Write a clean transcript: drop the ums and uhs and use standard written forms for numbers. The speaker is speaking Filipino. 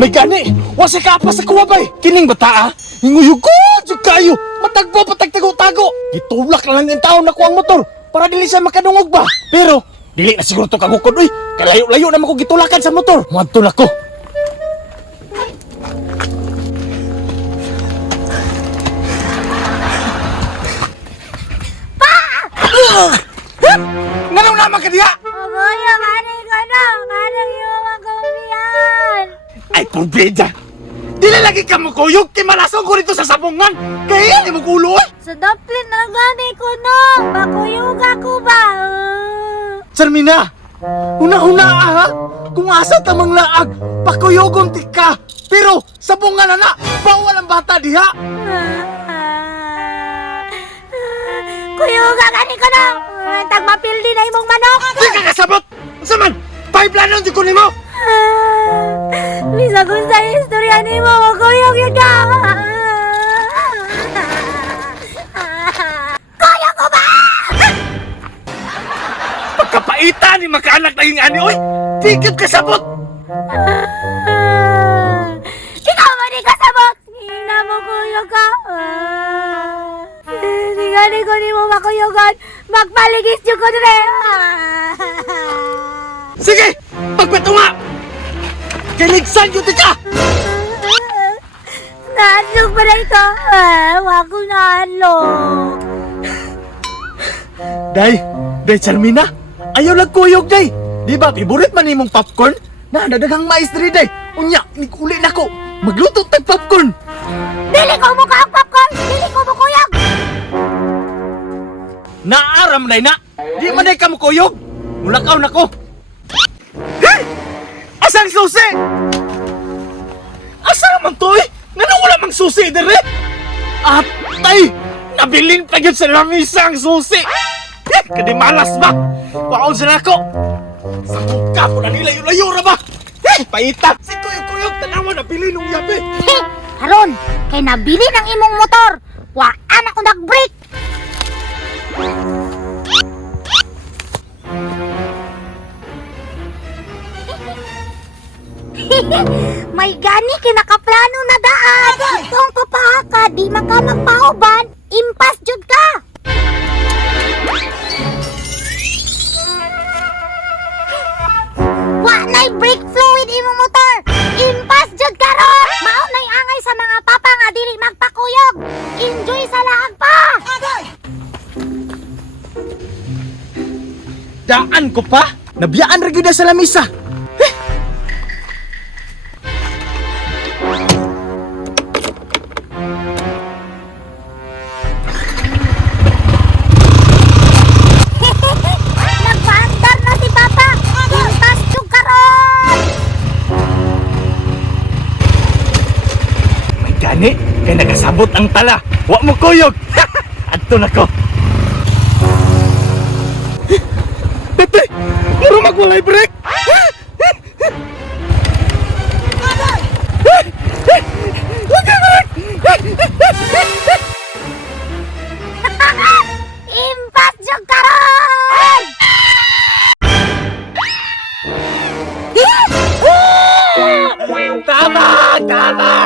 May gani, wasa ka pa sa kuwabay. Kining bata hinguyugod jud kayo. Matagpo patagtago-tago. Gitulak na lang yung taon na ko ang motor para dili siya makadungog ba. Pero dili na siguro to kagukod uy. Kalayo-layo naman ko gitulakan sa motor. Muadto na ko. Nganaw naman ka diha? Kuya, kanay ko na. Kanang yung magkumiyan. Ay, porbeda! Dili lagi ka mo kuyog, kimalasong ko rito sa sabungan! Kaya hindi mo kulo eh! Sa daplin na gani ko no. Makuyog ako ba? Sarmina! Una-una ha! Kung asa tamang laag, pakuyogong tika! Pero, sabungan na na! Bawal ang bata diha! Kuyog gani ko no. Tagmapildi na imong manok. Di ka kasabot! Saman! Pipeline di ko nimo! Bisa kung sa istorya ni mo, kuyog yun ka! Kuyog ko ba? Pagkapaitan ni makaanak na yung ani, oy! Tigit kasabot! Ikaw ba di kasabot? Hina mo kuyog ka. Di gani ko ni mo makuyogan. Magpaligis yung ko dre. Sige! Pagkweto nga! Kiligsan yun ka! Naalog ba na ito? Huwag ko naalog. Day, Charmina! Ayaw lang kuyog, day! Di ba, favorite man imong popcorn? Na, nadagang mais diri, day! Unya, inikuli na ko! Magluto tag popcorn! Dili ko mo ka ang popcorn! Dili ko mo kuyog! Naaram, day na! Di man day ka mo kuyog! Mulakaw na ko! Hey! Asang susi? Asa naman to eh? Nga wala mang susi diri? Atay! Nabilin pa yun sa lamisa ang susi! Eh, kadi malas ba? Kwaon sila ko! Sa mukha po na nilayo-layo na ba? Eh, paitat! Si Kuyog-Kuyog, tanawa na bilin ng yabi! Karon, kay nabili ng imong motor. Waan ako nag-break. May gani kinakaplano na daan. Itong papahaka, di maka magpauban. Impas jud ka. Wa na'y brake fluid imong motor. Impas jud ka ron. Mao na'y angay sa mga papa nga dili magpakuyog. Enjoy sa laag pa. Daan ko pa! Nabiyaan rin na sa lamisa! Eh! Nagpaandar na si papa. Impas jud ka ron. May gani, kay nagasabot ang tala! Wa mo kuyog! Adto na ko! Tatay! Puro magwalay break! Impas jud ka ron. Tama! Tama!